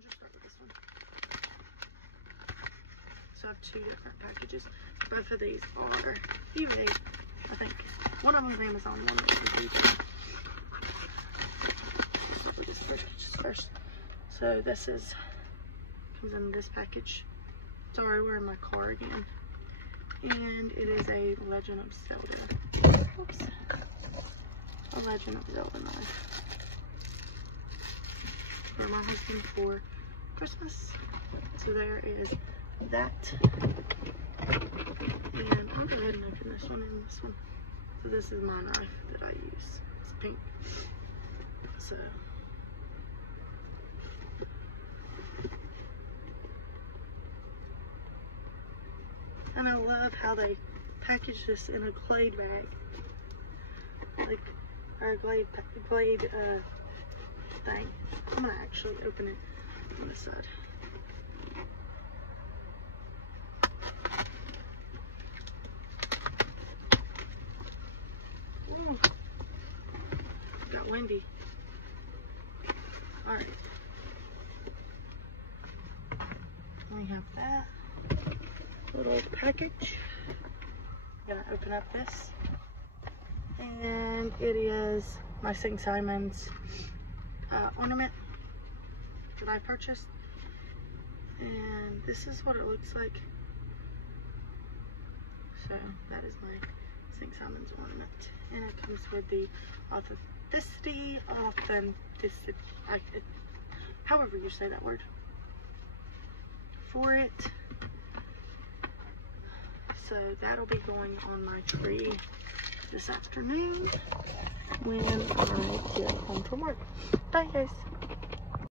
we'll just start with this one. So I have two different packages. Both of these are eBay, I think. One of them is Amazon, one of them is eBay. Let's start with this first. So this comes in this package. Sorry, we're in my car again. And it is a Legend of Zelda. Oops. A Legend of Zelda knife. For my husband for Christmas. So there is that. And I'll go ahead and open this one and this one. So this is my knife that I use. It's pink. So and I love how they package this in a Glade bag. Like our Glade thing. I'm gonna actually open it on this side. Ooh, got windy. Alright. We have that little package. I'm gonna open up this. And it is my St. Simon's ornament that I purchased. And this is what it looks like. So that is my St. Simon's ornament. And it comes with the authenticity, however you say that word, for it. So that'll be going on my tree this afternoon when I get home from work. Bye guys.